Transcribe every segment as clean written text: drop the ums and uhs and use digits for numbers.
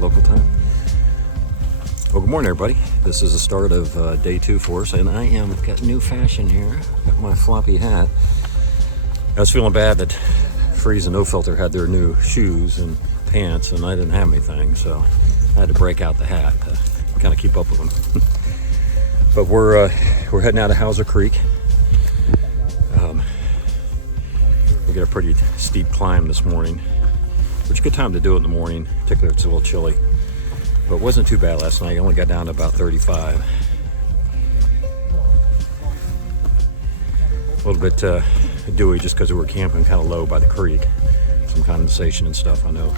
local time. Well, good morning, everybody. This is the start of day 2 for us, and I am got new fashion here. Got my floppy hat. I was feeling bad that Freeze and No Filter had their new shoes and pants, and I didn't have anything, so I had to break out the hat to kind of keep up with them. But we're heading out of Hauser Creek. We got a pretty steep climb this morning, which is a good time to do it in the morning, particularly if it's a little chilly. But it wasn't too bad last night. I only got down to about 35. A little bit dewy just because we were camping kind of low by the creek. Some condensation and stuff I know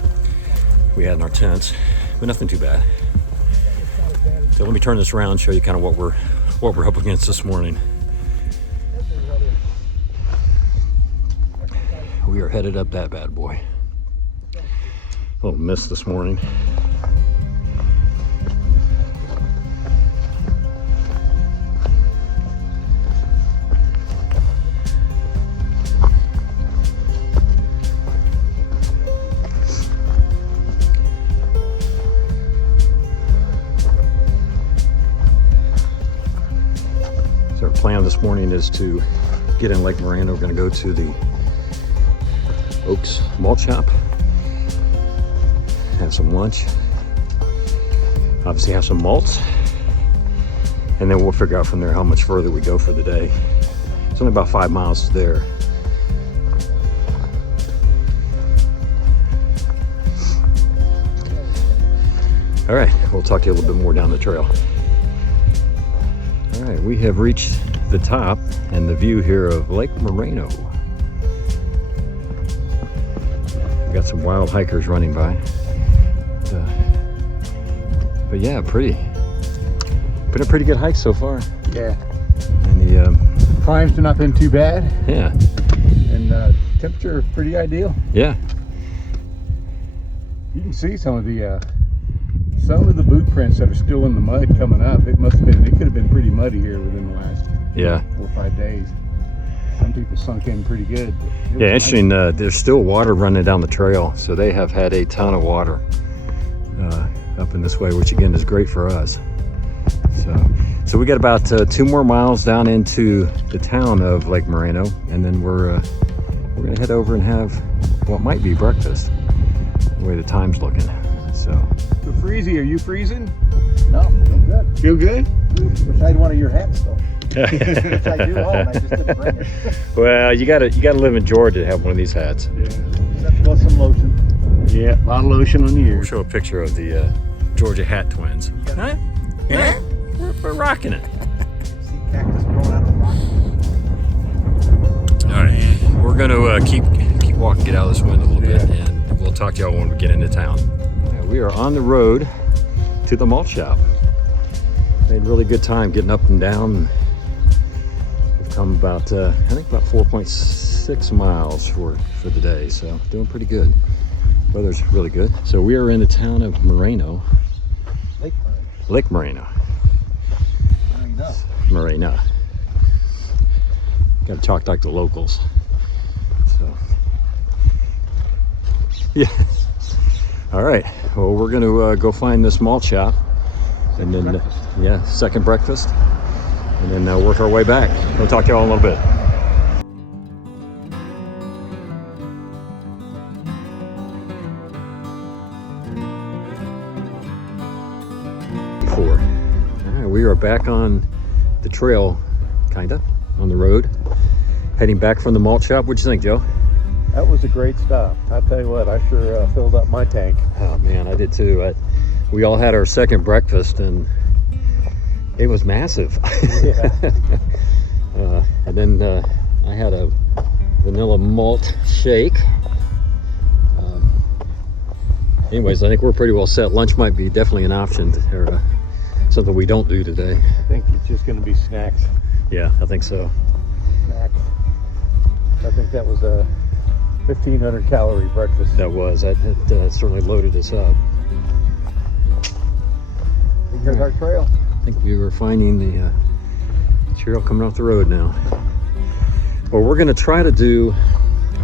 we had in our tents, but nothing too bad. So let me turn this around and show you kind of what we're up against this morning. We are headed up that bad boy. A little mist this morning. So our plan this morning is to get in Lake Moreno. We're going to go to the Oaks Malt Shop, have some lunch, obviously have some malts, and then we'll figure out from there how much further we go for the day. It's only about 5 miles to there. All right, we'll talk to you a little bit more down the trail. All right, we have reached the top and the view here of Lake Moreno. We got some wild hikers running by. But yeah, been a pretty good hike so far. Yeah. And the climbs have not been too bad. Yeah. And temperature pretty ideal. Yeah. You can see some of the boot prints that are still in the mud coming up. It could have been pretty muddy here within the last 4 or 5 days. Some people sunk in pretty good. Yeah, interesting. Nice. There's still water running down the trail, so they have had a ton of water up in this way, which again is great for us. So we got about 2 more miles down into the town of Lake Moreno, and then we're gonna head over and have what might be breakfast. The way the time's looking. So Freezy, are you freezing? No, feel good. Feel good? Wish I had one of your hats though. Which I do own, I just didn't bring it. Well, you gotta live in Georgia to have one of these hats. Yeah. Except for some lotion. Yeah, a lot of lotion on the We'll ears. show a picture of the Georgia hat twins. Huh? Yeah. We're rocking it. See cactus growing out of the rock. All right, we're gonna keep walking, get out of this wind a little bit, and we'll talk to y'all when we get into town. Yeah, we are on the road to the Malt Shop. Made really good time getting up and down. We've come about I think about 4.6 miles for the day, so doing pretty good. Weather's really good. So we are in the town of Moreno. Lake Moreno. Moreno. Gotta talk like the locals. So yeah. All right. Well, we're gonna go find this malt shop, and then second breakfast, and then work our way back. We'll talk to y'all in a little bit. All right, we are back on the trail, kinda on the road, heading back from the malt shop. What'd you think, Joe? That was a great stop. I tell you what, I sure filled up my tank. Oh man, I did too. We all had our second breakfast, and it was massive. Yeah. And then I had a vanilla malt shake. Anyways, I think we're pretty well set. Lunch might be definitely an option, or something we don't do today. I think it's just going to be snacks. Yeah, I think so. Snacks. I think that was a 1,500 calorie breakfast. That was. It certainly loaded us up. Here's our trail. I think we were finding the trail coming off the road now. Well, we're going to try to do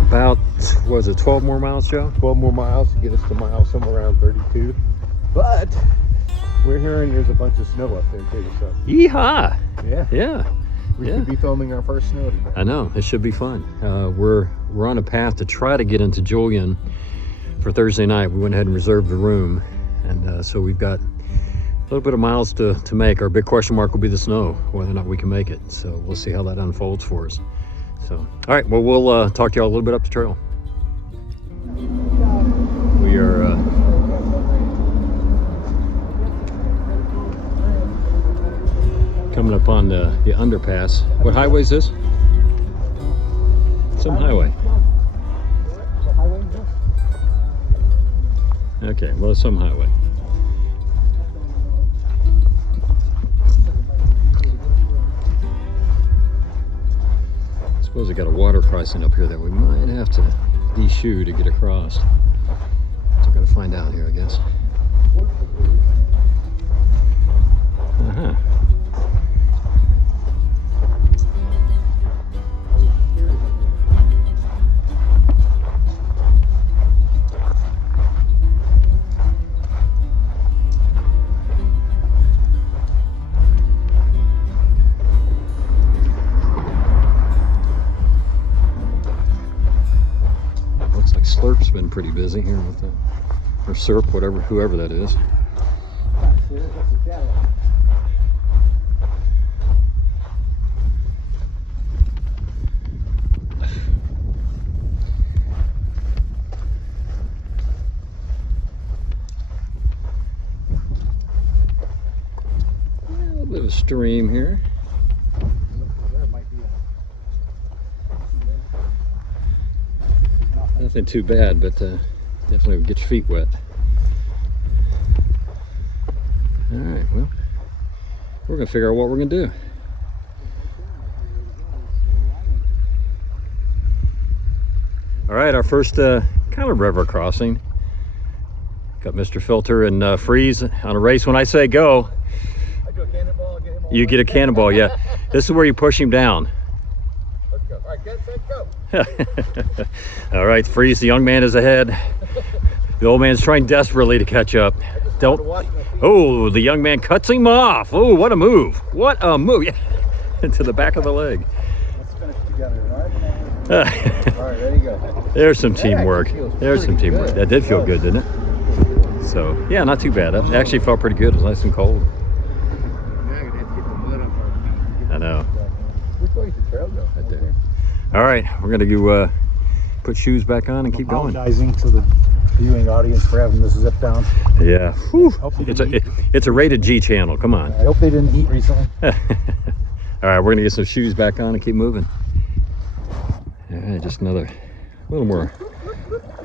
about, what was it, 12 more miles, Joe? 12 more miles to get us to mile somewhere around 32. But we're hearing there's a bunch of snow up there too. So Yeehaw! yeah, we Yeah. could be filming our first snow today. I know, it should be fun. We're on a path to try to get into Julian for Thursday night. We went ahead and reserved the room, and so we've got a little bit of miles to make. Our big question mark will be the snow, whether or not we can make it. So we'll see how that unfolds for us. So, all right, well, we'll talk to y'all a little bit up the trail. We are coming up on the underpass. What highway is this? Some highway. Okay, well, it's some highway. I suppose I got a water crossing up here that we might have to de-shoe to get across. So I gotta find out here, I guess. Uh-huh. Slurp's been pretty busy here with the, or Slurp, whoever that is. A little bit of a stream here. Nothing too bad, but definitely would get your feet wet. All right, well, we're gonna figure out what we're gonna do. All right, our first kind of river crossing. Got Mr. Filter and Freeze on a race. When I say go, I do a cannonball, get him all you get a cannonball. Yeah, this is where you push him down. Let's go. All right, get set, go. All right, Freeze, the young man is ahead. The old man's trying desperately to catch up. Don't. Oh, the young man cuts him off. Oh, what a move. What a move. Yeah. Into the back of the leg. Let's finish together, all right? All right, there you go. There's some teamwork. There's some pretty teamwork. good. That did feel good, didn't it? So, yeah, not too bad. That actually felt pretty good. It was nice and cold. Now you're gonna have to get the mud off our feet. I know. Which way is the trail go? Right there. All right, we're going to go put shoes back on and keep going. Apologizing to the viewing audience for having this zip down. Yeah. Whew. Hope they It's didn't eat. it's a rated G channel. Come on. I hope they didn't eat recently. All right, we're gonna get some shoes back on and keep moving. All right, just another little more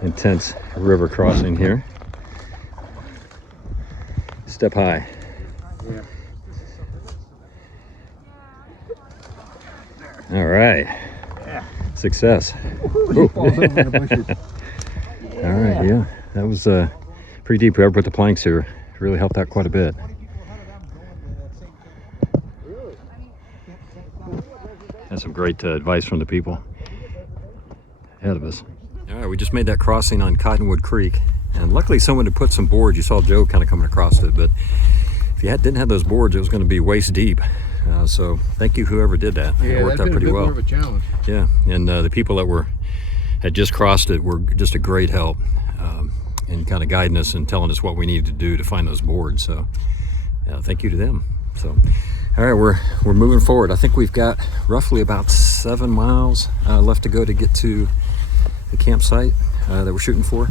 intense river crossing here. Step high. Yeah. All right. Yeah. Success. He falls over in the bushes. All right, yeah, that was pretty deep. Whoever put the planks here really helped out quite a bit. That's some great advice from the people ahead of us. All right, we just made that crossing on Cottonwood Creek, and luckily someone had put some boards. You saw Joe kind of coming across it, but if you didn't have those boards, it was going to be waist deep. So thank you, whoever did that. Yeah, It worked that's out been pretty a bit well. more of a challenge. Yeah, and the people that had just crossed it were just a great help in kind of guiding us and telling us what we needed to do to find those boards. So thank you to them. So all right, we're moving forward. I think we've got roughly about 7 miles left to go to get to the campsite that we're shooting for.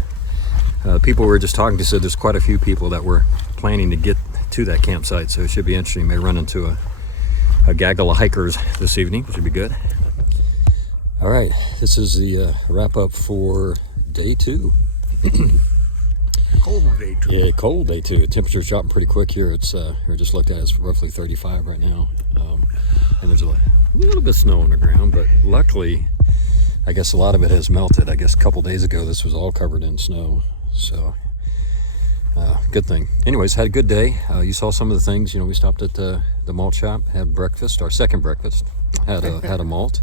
People we were just talking to said there's quite a few people that were planning to get to that campsite, so it should be interesting. May run into a gaggle of hikers this evening, which would be good. All right, this is the wrap up for day 2. Cold day too. Yeah, cold day 2. Temperature's dropping pretty quick here. It's we just looked at it, it's roughly 35 right now, and there's a little bit of snow on the ground, but luckily, I guess a lot of it has melted. I guess a couple days ago this was all covered in snow, so good thing. Anyways, had a good day. You saw some of the things. We stopped at the Malt Shop, had breakfast, our second breakfast. Had a malt.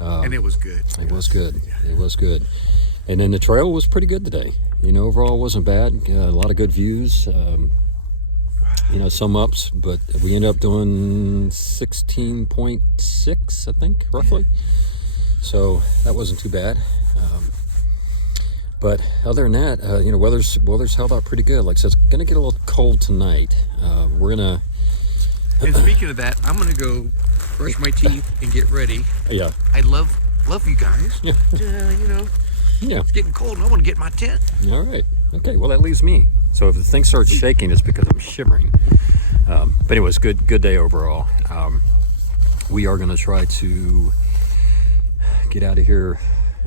And it was good. It was good. It was good. And then the trail was pretty good today. You know, overall it wasn't bad. A lot of good views. You know, some ups, but we ended up doing 16.6, I think, roughly. So that wasn't too bad. But other than that, you know, weather's held out pretty good. Like I said, it's going to get a little cold tonight. We're going to... And speaking of that, I'm going to go brush my teeth and get ready. Yeah. I love you guys. Yeah. You know, Yeah. it's getting cold and I want to get in my tent. All right. Okay, well, that leaves me. So if the thing starts shaking, it's because I'm shivering. But anyways, good day overall. We are going to try to get out of here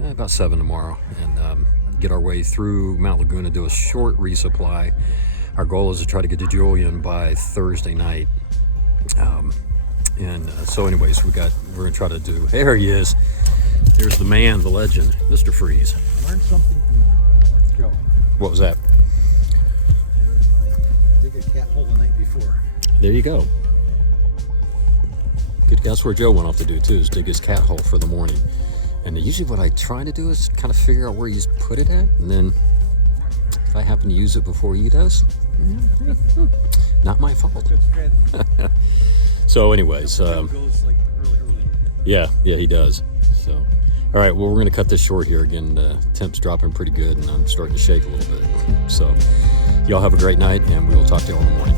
about 7 tomorrow and get our way through Mount Laguna, do a short resupply. Our goal is to try to get to Julian by Thursday night. So anyways, we're going to try to do... There he is. There's the man, the legend, Mr. Freeze. Learned something from Joe. What was that? Dig a cat hole the night before. There you go. Good. That's where Joe went off to do too, is dig his cat hole for the morning. And usually what I try to do is kind of figure out where he's put it at, and then if I happen to use it before he does, not my fault. Good strategy. So anyways, Joe goes like really early. yeah, he does. So, all right, well, we're going to cut this short here. Again, the temp's dropping pretty good, and I'm starting to shake a little bit. So, y'all have a great night, and we'll talk to y'all in the morning.